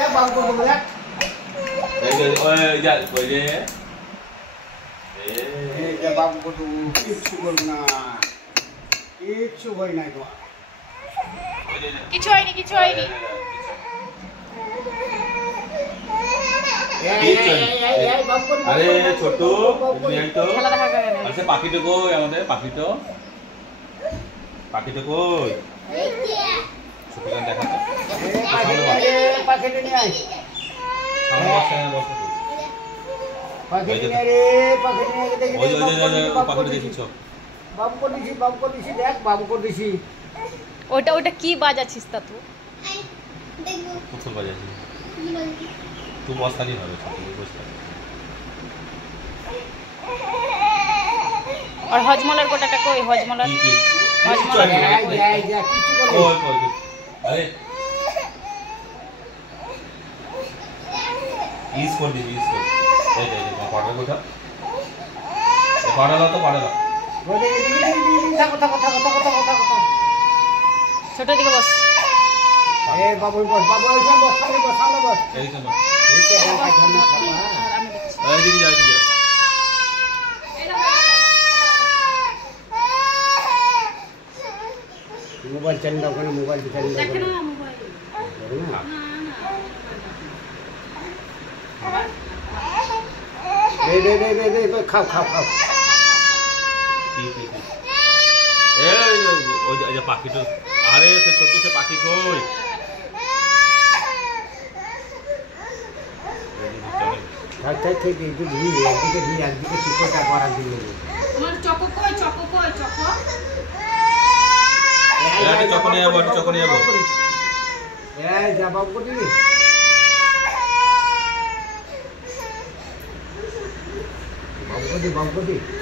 দেখ বাম করতে দেখ ওই যা ওই যে এই যে বাম করতে কিচ্ছু করবে না কিচ্ছু হয় না তোমার কিছু হয়নি কিছু হয়নি আরে ছোট খেলা দেখা যায় না আচ্ছা পাখিটা কই আমাদের পাখিটা কই ছোট গান দেখা পাখিটা নিয়ে আয় পাখিটা নিয়ে রে পাখিটা নিয়ে দেখি পাখিটা দেখছো বাম করে দিছি দেখ বাম করে দিছি ওটা কি বাজাচ্ছিস তা তুই কোথাও বাজাচ্ছি তুই বস্তালি হবে আর হজমলার গোটাটা কই হজমলার আরে ইস করে দিবি ইস করে এই যে পাড়ার কথা পাড়ালা তো পাড়ালা ছোট দিকে বস এ বাবু বস বাবু এইখানে বস সামনে বস এইখানে এইটা দেখা খানা খাবা আমি দেখছি এই দিকে যা মোবাইল চালিয়ে দাও কেন মোবাইল চালিয়ে দাও কেন দে খাও ওই যে পাখিটা আরে সে ছোট সে পাখি কই একদিকে চিকোটা করা দিল চকো কই চকো নিয়ে যাবো যা বাবু করে দিবি বাবু করে দিবি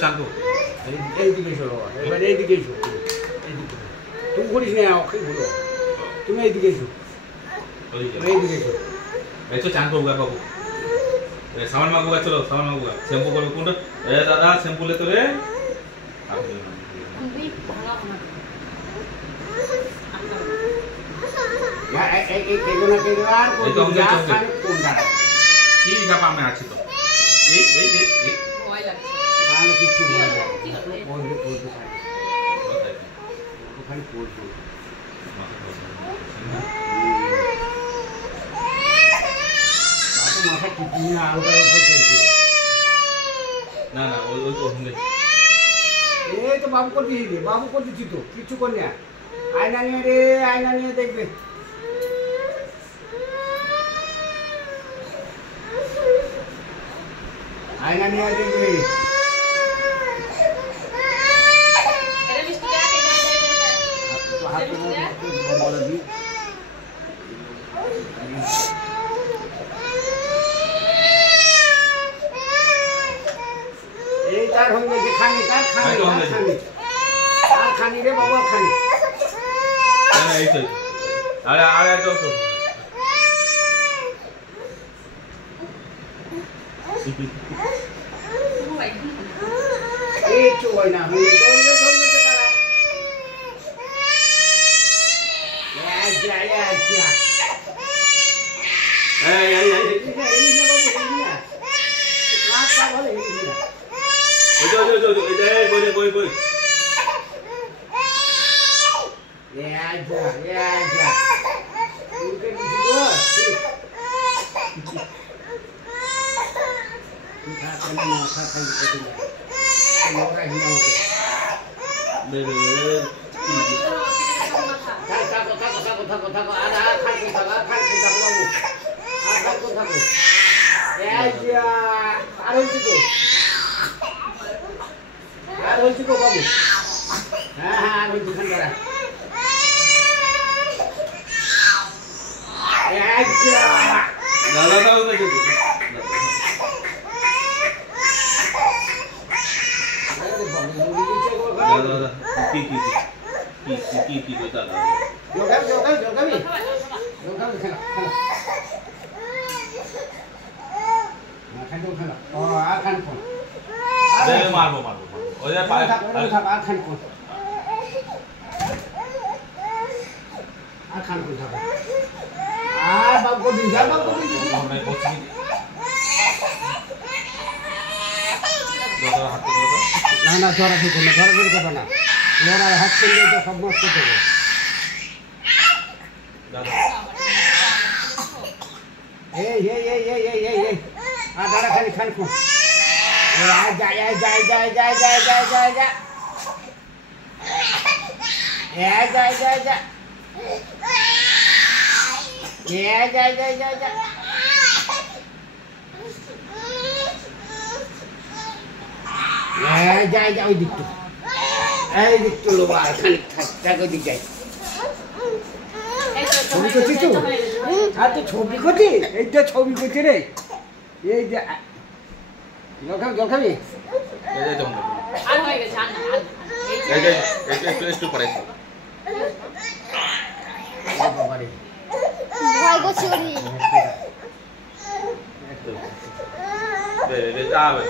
চান করবো এইদিকে এসো এবার এইদিকে এসো তুমি করিস না ওকে বলো তুমি এইদিকে এসো চান করবো বাবু সামান মাগুগা চলো শ্যাম্পু করবো কোনটা দাদা শ্যাম্পু লে তো রে কি জাপা আমি আছি তো কিছু মাথা টিপি না আলগার উপর চলছে না ওই তো এই তো বাবু করে দিয়েছি বাবু করে দিচ্ছি তো কিছু কর না আয়না নিয়ে দেখবে আয়না নিয়ে দেখবে এই তার হয়ে গেছে খানি রে বাবা খানি এই তো আরে তো এই চুই না হয়ে গেছে তারা দে দে থাকো আর খানকুন থাকো বাবু আর খানকুন থাকো এই যে আর হয়েছে তো বাবু হ্যাঁ আর হয়েছে খানকারা দাদা দাও দেখো দাদা কি কথা দাদা যোগাবি খেলা ও আর খানকুন দে মারবো ওই যে পায়ে আর খানকুন থাকো আর বাবু को दिन हमने कोचिंग दादा हाथ में ना जोरा से करना ना लोरा हाथ से ले तो सब मस्त हो दादा ए आ दादा खान को जा ওই দিকটা এই দিকটা লোবা খানিক থাকো দিক যাই ছবি করছিস তো আর তো ছবি করছি এইটা ছবি করছি রে এই যে জল খাবি এই যে আর হয়ে গেছে আর না একটু পরে বাবা রে ভয় করছি ওরে দে আবে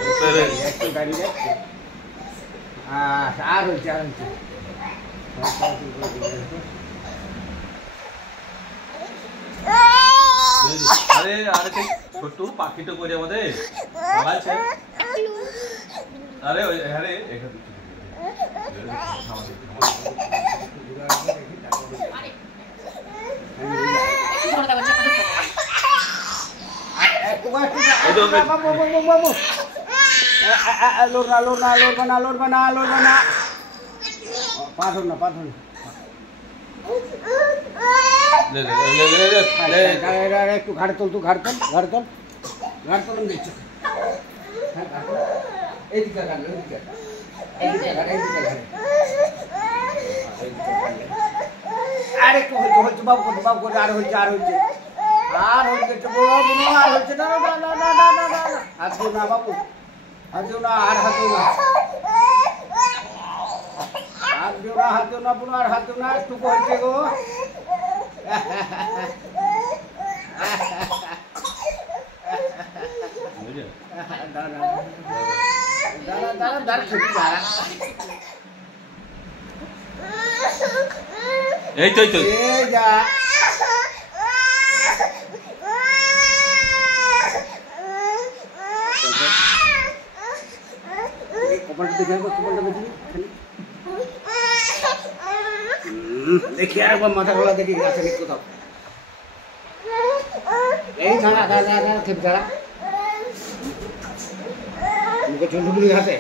একটু গাড়ি দে আর হচ্ছে আরে সেই ছোট্ট পাখিটা করে আমাদের আছে আরে ওই আরে এখানে लोर बना पाथर ना একটু ঘাড় তোল এইদিকে আরে একটু হচ্ছে বাবু করে আর হচ্ছে আর হচ্ছে না হাত দিও না বাবু হাত দিও না আর হাত দিও না পুরো আর হাত দিও না একটু হচ্ছে গো এই তো যা দেখি আর একবার মাথা খোলা দেখি আছে নাকি কোথাও এই দাঁড়া ঠিক দাঁড়া মুখে চন্ডুগুলি হাতে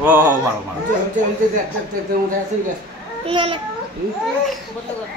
ও মারো হচ্ছে না বন্ধ কর